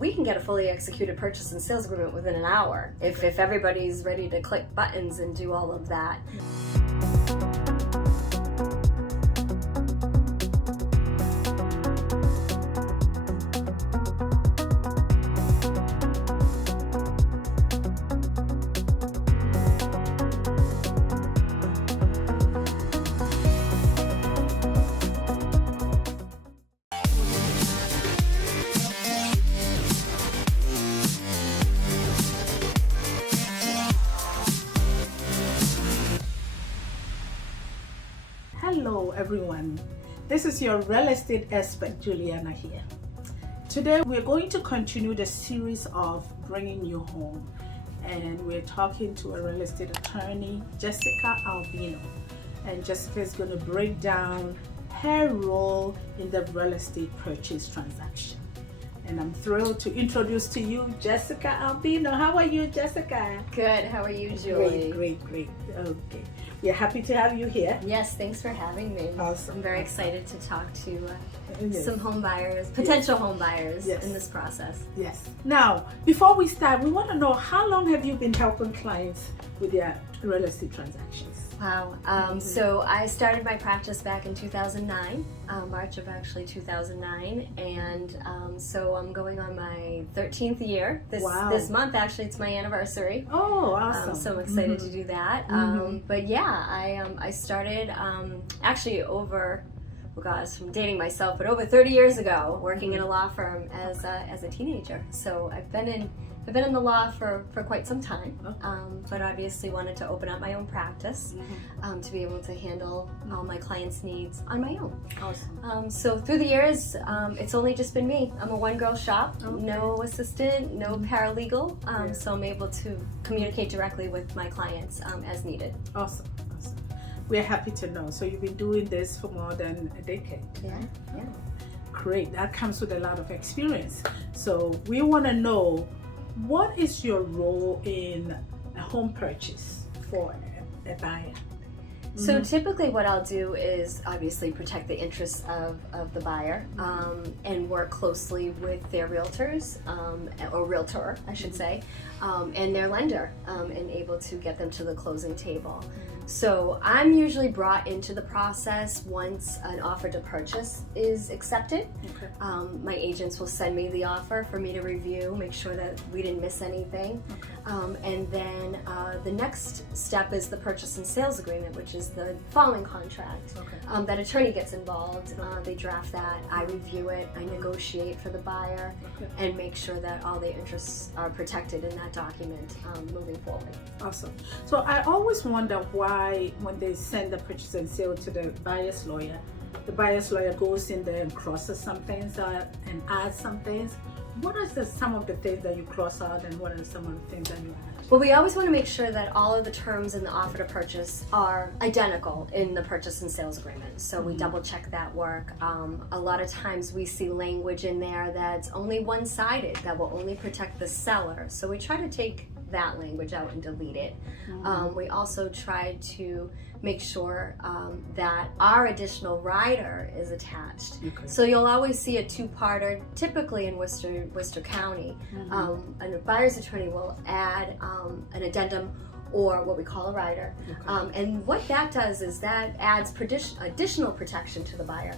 We can get a fully executed purchase and sales agreement within an hour if everybody's ready to click buttons and do all of that. Hello everyone, this is your real estate expert Juliana here. Today we're going to continue the series of bringing you home, and we're talking to a real estate attorney, Jessica Albino, and Jessica is going to break down her role in the real estate purchase transaction. And I'm thrilled to introduce to you Jessica Albino. How are you, Jessica? Good. How are you, Julie? Great. Okay. We're happy to have you here. Yes, thanks for having me. Awesome. I'm very excited to talk to Yes. some home buyers, potential home buyers Yes. in this process. Yes. Now, before we start, we want to know, how long have you been helping clients with their real estate transactions? Wow. So I started my practice back in 2009, March of actually 2009, and so I'm going on my 13th year this month. Actually, it's my anniversary. Oh, awesome! So I'm excited to do that. But yeah, I started actually over. Oh gosh, I'm dating myself, but over 30 years ago, working in a law firm as a teenager. So I've been in the law for quite some time, but obviously wanted to open up my own practice to be able to handle all my clients' needs on my own. Awesome. So through the years, it's only just been me. I'm a one-girl shop, no assistant, no paralegal, so I'm able to communicate directly with my clients as needed. Awesome. We're happy to know. So you've been doing this for more than a decade. Yeah. Great. That comes with a lot of experience. So we want to know, what is your role in a home purchase for a buyer? So typically what I'll do is obviously protect the interests of the buyer and work closely with their realtors, or realtor, I should say, and their lender, and able to get them to the closing table. So I'm usually brought into the process once an offer to purchase is accepted. Okay. My agents will send me the offer for me to review, make sure that we didn't miss anything. Okay. And then the next step is the purchase and sales agreement, which is the following contract. Okay. That attorney gets involved. They draft that. I review it. I negotiate for the buyer, and make sure that all the interests are protected in that document moving forward. Awesome. So I always wonder why, when they send the purchase and sale to the buyer's lawyer goes in there and crosses some things out and adds some things. What are some of the things that you cross out, and what are some of the things that you add? Well, we always want to make sure that all of the terms in the offer to purchase are identical in the purchase and sales agreement. So we double check that work. A lot of times we see language in there that's only one-sided, that will only protect the seller. So we try to take that language out and delete it. We also try to make sure that our additional rider is attached. Okay. So you'll always see a two-parter, typically in Worcester County. And a buyer's attorney will add an addendum, or what we call a rider. And what that does is that adds additional protection to the buyer.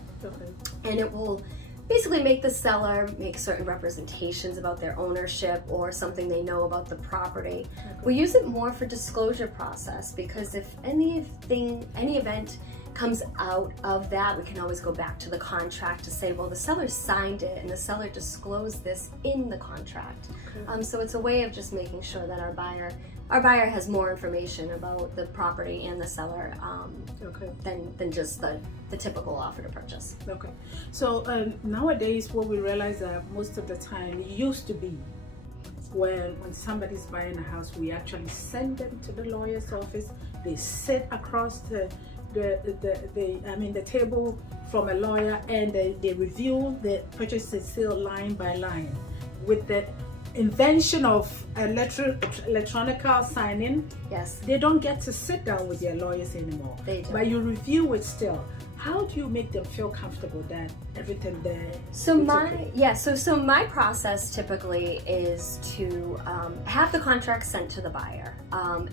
And it will basically make the seller make certain representations about their ownership or something they know about the property. We use it more for disclosure process, because if any event comes out of that, we can always go back to the contract to say, well, the seller signed it and the seller disclosed this in the contract. So it's a way of just making sure that our buyer has more information about the property and the seller than just the typical offer to purchase. Okay. So nowadays, what we realize that most of the time, it used to be when somebody's buying a house, we actually send them to the lawyer's office. They sit across the table from a lawyer, and they review the purchase and sale line by line. With the invention of electronic signing, yes, they don't get to sit down with their lawyers anymore. They do. But you review it still. how do you make them feel comfortable that everything there? So my process typically is to have the contract sent to the buyer,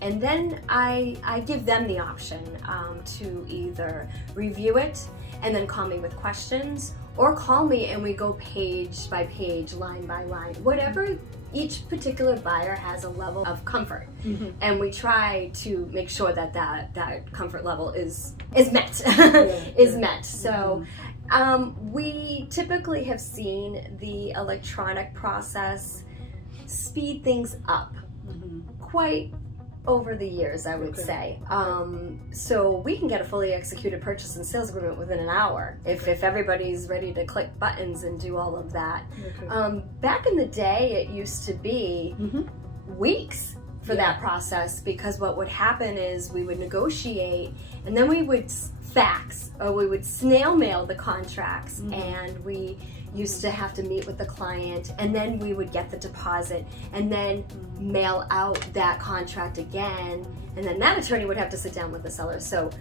and then I give them the option to either review it and then call me with questions, or call me and we go page by page, line by line, whatever. Each particular buyer has a level of comfort, and we try to make sure that that comfort level is met. Met. So we typically have seen the electronic process speed things up quite over the years, I would say. So we can get a fully executed purchase and sales agreement within an hour if everybody's ready to click buttons and do all of that. Back in the day, it used to be weeks for that process, because what would happen is we would negotiate and then we would fax or we would snail mail the contracts, and we used to have to meet with the client, and then we would get the deposit and then mail out that contract again, and then that attorney would have to sit down with the seller. So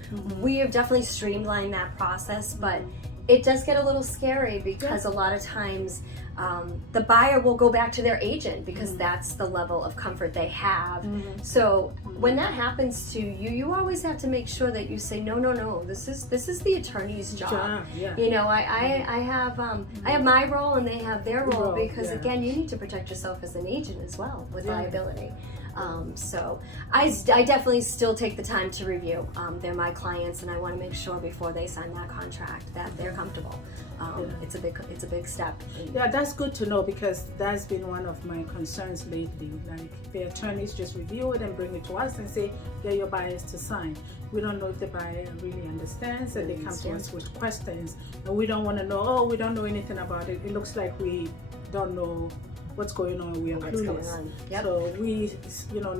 we have definitely streamlined that process, but it does get a little scary because a lot of times the buyer will go back to their agent because that's the level of comfort they have. So when that happens to you, you always have to make sure that you say, no, this is the attorney's job. You know, I have my role and they have their role, because again, you need to protect yourself as an agent as well with liability. So I definitely still take the time to review. They're my clients, and I want to make sure before they sign that contract that they're comfortable. It's a big step. Yeah, that's good to know, because that's been one of my concerns lately. Like, the attorneys just review it and bring it to us and say they're your buyers to sign. We don't know if the buyer really understands, and they come to us with questions, and we don't want to know. Oh, we don't know anything about it. It looks like we don't know what's going on. We are clueless. So we,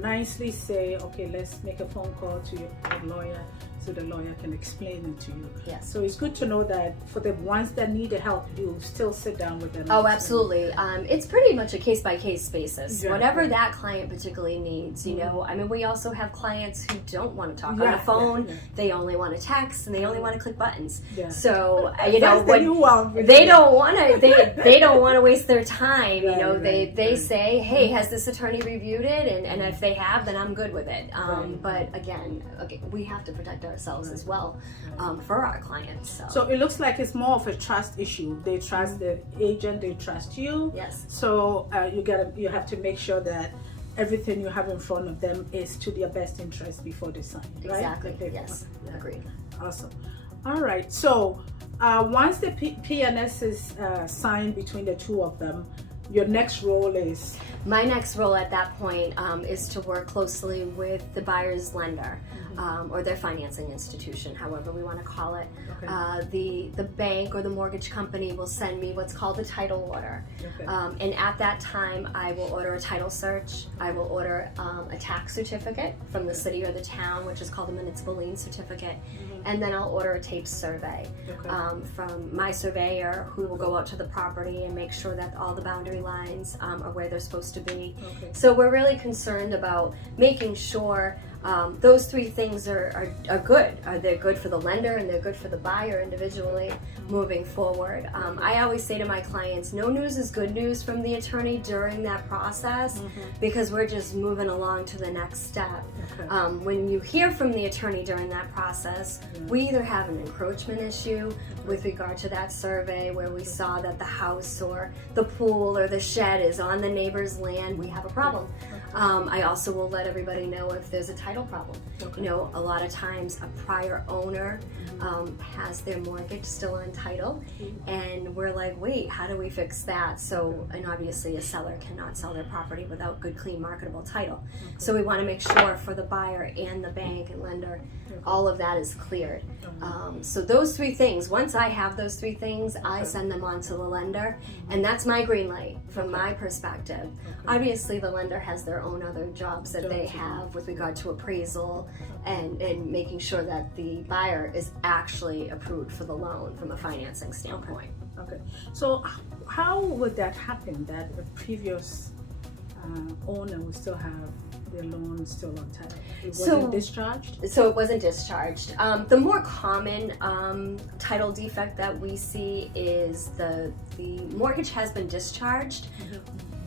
nicely say, okay, let's make a phone call to your lawyer so the lawyer can explain it to you. So it's good to know that for the ones that need the help, you still sit down with them. Oh, absolutely. It's pretty much a case-by-case basis. Whatever that client particularly needs, you know. I mean, we also have clients who don't want to talk on the phone. They only want to text, and they only want to click buttons. So, you know, they don't want to. They don't want to waste their time. You know, they say, hey, has this attorney reviewed it? And if they have, then I'm good with it. But again, we have to protect ourselves as well for our clients. So it looks like it's more of a trust issue. They trust the agent, they trust you. So you have to make sure that everything you have in front of them is to their best interest before they sign. Exactly. Yes. Agreed. Awesome. All right. So once the PNS is signed between the two of them, your next role is? My next role at that point is to work closely with the buyer's lender, or their financing institution, however we want to call it. The bank or the mortgage company will send me what's called a title order. And at that time, I will order a title search. I will order a tax certificate from the city or the town, which is called a municipal lien certificate. And then I'll order a tape survey from my surveyor, who will go out to the property and make sure that all the boundary lines are where they're supposed to be. So we're really concerned about making sure those three things are good. They're good for the lender and they're good for the buyer individually moving forward. I always say to my clients, no news is good news from the attorney during that process, because we're just moving along to the next step. When you hear from the attorney during that process, we either have an encroachment issue with regard to that survey where we saw that the house or the pool or the shed is on the neighbor's land. We have a problem. I also will let everybody know if there's a title problem. You know, a lot of times a prior owner has their mortgage still on title, and we're like, wait, how do we fix that? So, and obviously a seller cannot sell their property without good, clean, marketable title. So we want to make sure for the buyer and the bank and lender, all of that is cleared. So those three things, once I have those three things, I send them on to the lender, and that's my green light from my perspective. Obviously the lender has their own other jobs that they have with regard to appraisal and making sure that the buyer is actually approved for the loan from a financing standpoint. So how would that happen, that a previous owner will still have their loan still untitled? It So- wasn't discharged? So it wasn't discharged. The more common title defect that we see is the mortgage has been discharged,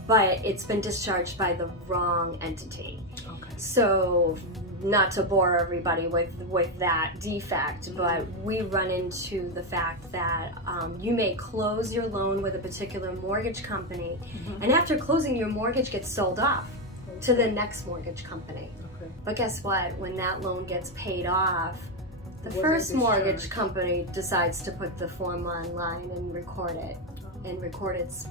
but it's been discharged by the wrong entity. Okay. So, not to bore everybody with that defect, but we run into the fact that you may close your loan with a particular mortgage company, and after closing, your mortgage gets sold off to the next mortgage company. Okay. But guess what? When that loan gets paid off, the It wasn't first mortgage discharged. company decides to put the form online and record it, and record its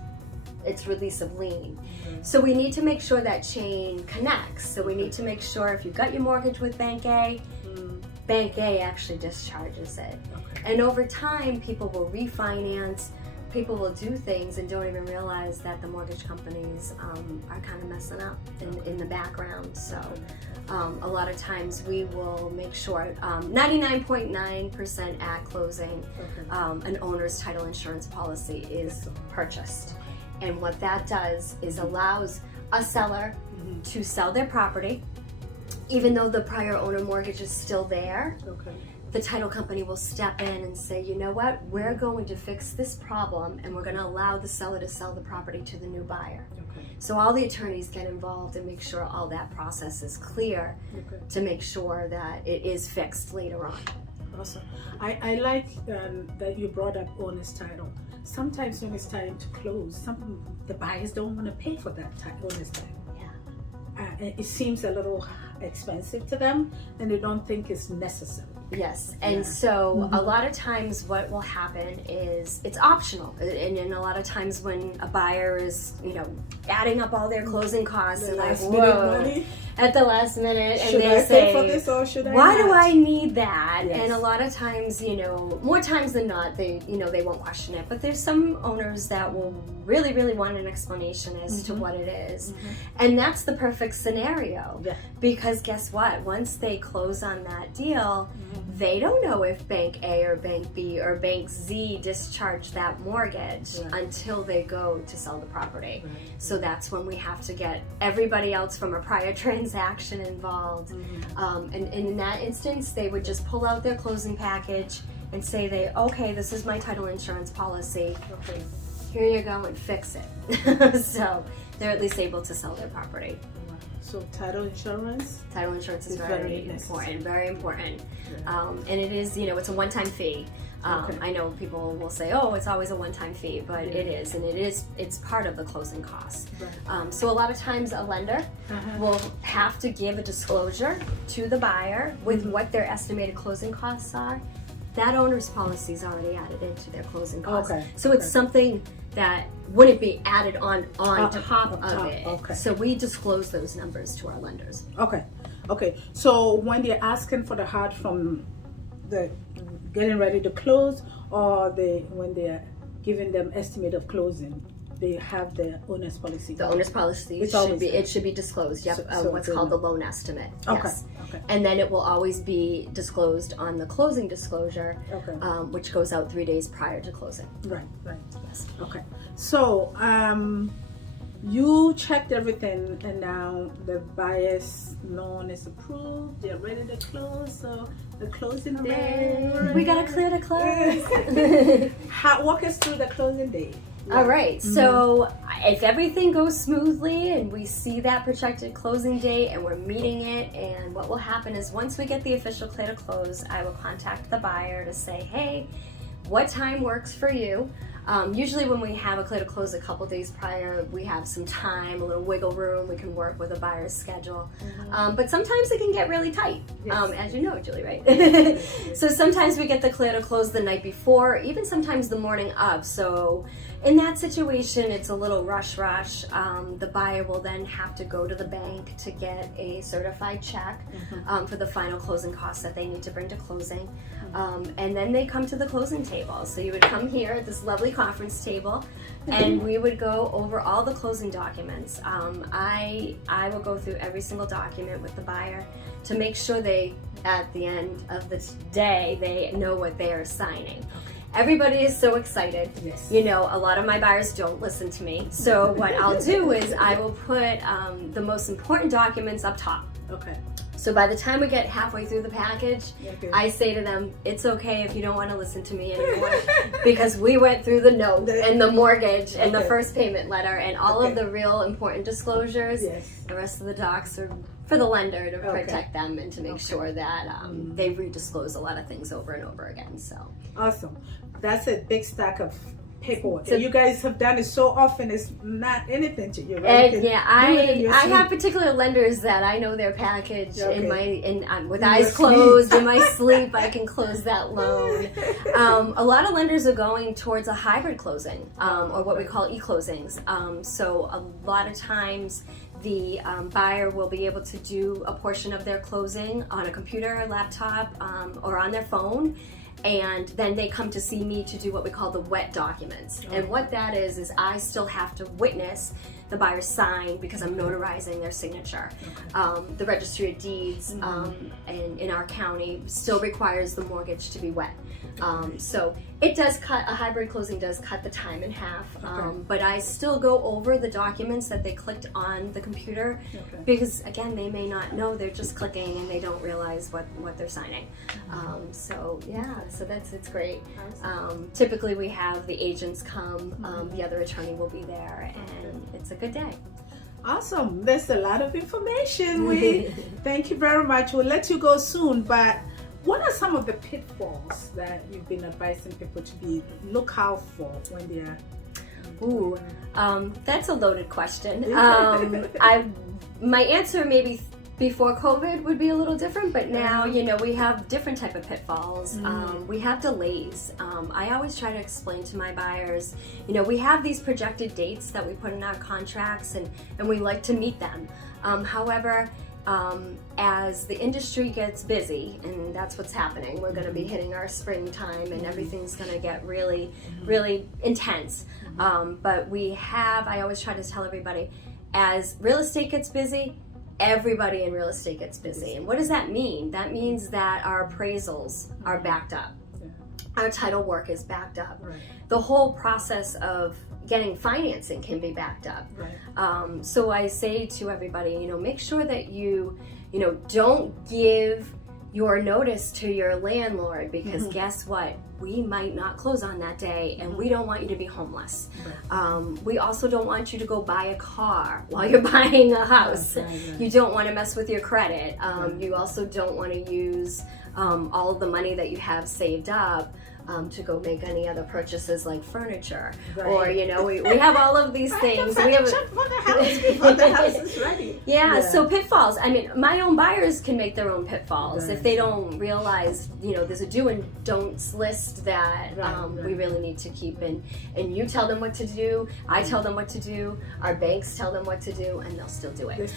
release of lien. So we need to make sure that chain connects. So we need to make sure if you've got your mortgage with Bank A, Bank A actually discharges it. Okay. And over time, people will refinance, people will do things and don't even realize that the mortgage companies are kind of messing up in the background. So a lot of times we will make sure 99.9% at closing, an owner's title insurance policy is purchased. And what that does is allows a seller to sell their property, even though the prior owner mortgage is still there. Okay. The title company will step in and say, you know what, we're going to fix this problem and we're going to allow the seller to sell the property to the new buyer. Okay. So all the attorneys get involved and make sure all that process is clear to make sure that it is fixed later on. Awesome. I like that you brought up owner's title. Sometimes when it's time to close, the buyers don't want to pay for that owner's title. It seems a little expensive to them, and they don't think it's necessary. Yes, and so a lot of times what will happen is it's optional, and a lot of times when a buyer is, adding up all their closing costs and like, whoa, at the last minute, and Should they I say, pay for this or should I why do not? I need that? Yes. And a lot of times, more times than not, they won't question it. But there's some owners that will really, really want an explanation as to what it is. And that's the perfect scenario. Yeah. Because guess what? Once they close on that deal, they don't know if Bank A or Bank B or Bank Z discharged that mortgage until they go to sell the property. So that's when we have to get everybody else from a prior transaction involved. And in that instance, they would just pull out their closing package and say, okay, this is my title insurance policy. Okay. Here you go, and fix it. So they're at least able to sell their property. So title insurance? Title insurance is It's very very important, very important. And it is, it's a one-time fee. I know people will say, oh, it's always a one-time fee, but it is, and it's part of the closing costs. So a lot of times a lender will have to give a disclosure to the buyer with what their estimated closing costs are. That owner's policy is already added into their closing costs. So it's something that wouldn't be added on top of it. So we disclose those numbers to our lenders. Okay. So when they're asking for the hard from the getting ready to close, or when they're giving them estimate of closing, they have the owner's policy. The owner's policy should be disclosed. Yep, So what's called the loan estimate. Okay. Yes. Okay. And then it will always be disclosed on the closing disclosure, which goes out 3 days prior to closing. Right. Yes. Okay. So you checked everything, and now the buyer's loan is approved. They're ready to close. So the closing day. We gotta clear the close. Walk us through the closing day. All right, so if everything goes smoothly and we see that projected closing date and we're meeting it, and what will happen is once we get the official clear to close, I will contact the buyer to say, hey, what time works for you? Usually when we have a clear to close a couple days prior, we have some time, a little wiggle room, we can work with a buyer's schedule. But sometimes it can get really tight, as you know, Julie, right? So sometimes we get the clear to close the night before, even sometimes the morning of. So in that situation, it's a little rush. The buyer will then have to go to the bank to get a certified check for the final closing costs that they need to bring to closing. And then they come to the closing table. So you would come here at this lovely conference table, and we would go over all the closing documents. I will go through every single document with the buyer to make sure at the end of the day, they know what they are signing. everybody is so excited. Yes. You know, a lot of my buyers don't listen to me. So what I'll do is I will put the most important documents up top. Okay. So by the time we get halfway through the package, Okay. I say to them, it's okay if you don't want to listen to me anymore because we went through the note and the mortgage and the first payment letter and all of the real important disclosures. Yes. The rest of the docs are for the lender to protect them and to make sure that they redisclose a lot of things over and over again. So awesome. That's a big stack of paperwork. So you guys have done it so often, it's not anything to you, right? Yeah, I have particular lenders that I know their package with eyes closed in my sleep. I can close that loan. A lot of lenders are going towards a hybrid closing, or what we call e-closings. So a lot of times the buyer will be able to do a portion of their closing on a computer, laptop, or on their phone. And then they come to see me to do what we call the wet documents. And what that is I still have to witness the buyer sign because I'm notarizing their signature. The registry of deeds in our county still requires the mortgage to be wet. So it does cut, a hybrid closing does cut the time in half, but I still go over the documents that they clicked on the computer because again, they may not know, they're just clicking and they don't realize what they're signing. So yeah, so it's great. Typically we have the agents come, the other attorney will be there, and it's a good day. Awesome. There's a lot of information. Thank you very much. We'll let you go soon, but what are some of the pitfalls that you've been advising people to look out for when they are? Ooh, that's a loaded question. My answer maybe before COVID would be a little different, but now, you know, we have different type of pitfalls. We have delays. I always try to explain to my buyers, you know, we have these projected dates that we put in our contracts and we like to meet them. However, as the industry gets busy, and that's what's happening, we're going to be hitting our springtime and everything's going to get really, really intense. But I always try to tell everybody, as real estate gets busy, everybody in real estate gets busy. And what does that mean? That means that our appraisals are backed up. Our title work is backed up. The whole process of getting financing can be backed up. So I say to everybody, you know, make sure that you don't give your notice to your landlord, because guess what? We might not close on that day, and we don't want you to be homeless. We also don't want you to go buy a car while you're buying a house. You don't want to mess with your credit. You also don't want to use all of the money that you have saved up to go make any other purchases like furniture, or you know, we have all of these things. We have the house is ready. So pitfalls. I mean, my own buyers can make their own pitfalls if they don't realize, you know, there's a do and don'ts list that we really need to keep in. And you tell them what to do, I tell them what to do, our banks tell them what to do, and they'll still do it.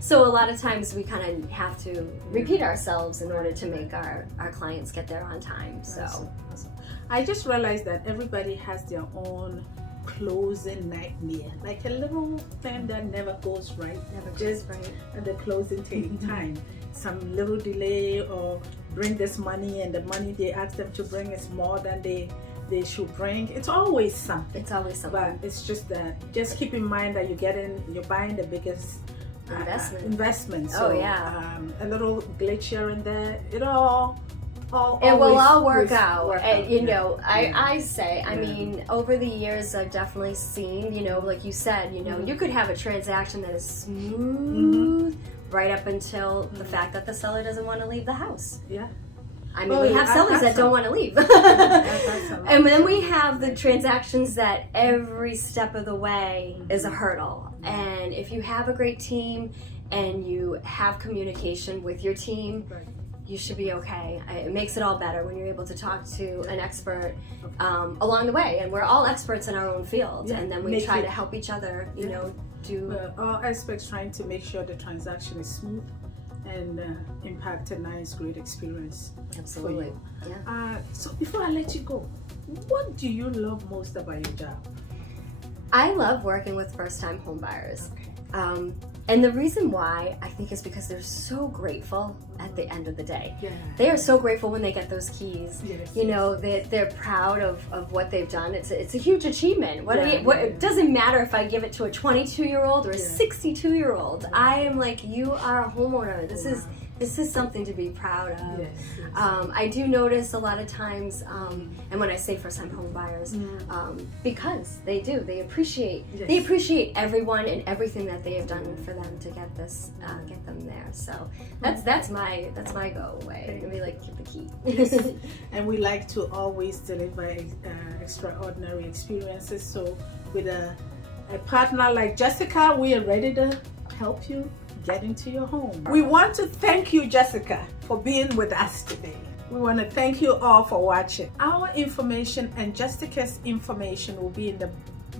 So a lot of times we kind of have to repeat ourselves in order to make our clients get there on time. So I just realized that everybody has their own closing nightmare, like a little thing that never goes right, at the closing time. Some little delay, or bring this money, and the money they ask them to bring is more than they should bring. It's always something. But it's just that, just keep in mind that you're buying the biggest investment. So, a little glitch here and there, it will all work out. And you know, I say, I mean, over the years I've definitely seen, you know, like you said, you know, you could have a transaction that is smooth right up until the fact that the seller doesn't want to leave the house. I mean, we have sellers that don't want to leave. And then we have the transactions that every step of the way is a hurdle. And if you have a great team and you have communication with your team, you should be okay. It makes it all better when you're able to talk to an expert along the way. And we're all experts in our own field. And then we try to help each other, you know, all aspects, trying to make sure the transaction is smooth and impact a nice, great experience. Absolutely. So before I let you go, what do you love most about your job? I love working with first-time home buyers. And the reason why, I think, is because they're so grateful at the end of the day. Yeah. They are so grateful when they get those keys. Yes, you know, they're proud of what they've done. It's a huge achievement. It doesn't matter if I give it to a 22-year-old or a 62-year-old. Yeah. I am like, you are a homeowner. This is something to be proud of. Yes, yes. I do notice a lot of times, and when I say first-time home buyers, because they appreciate everyone and everything that they have done for them to get this, get them there. So that's my go away. And be like, keep the key. Yes. And we like to always deliver extraordinary experiences. So with a partner like Jessica, we are ready to help you get into your home. We want to thank you, Jessica, for being with us today. We want to thank you all for watching. Our information and Jessica's information will be in the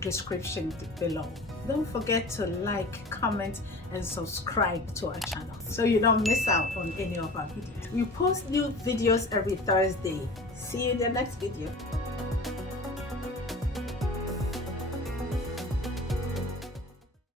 description below. Don't forget to like, comment, and subscribe to our channel so you don't miss out on any of our videos. We post new videos every Thursday. See you in the next video.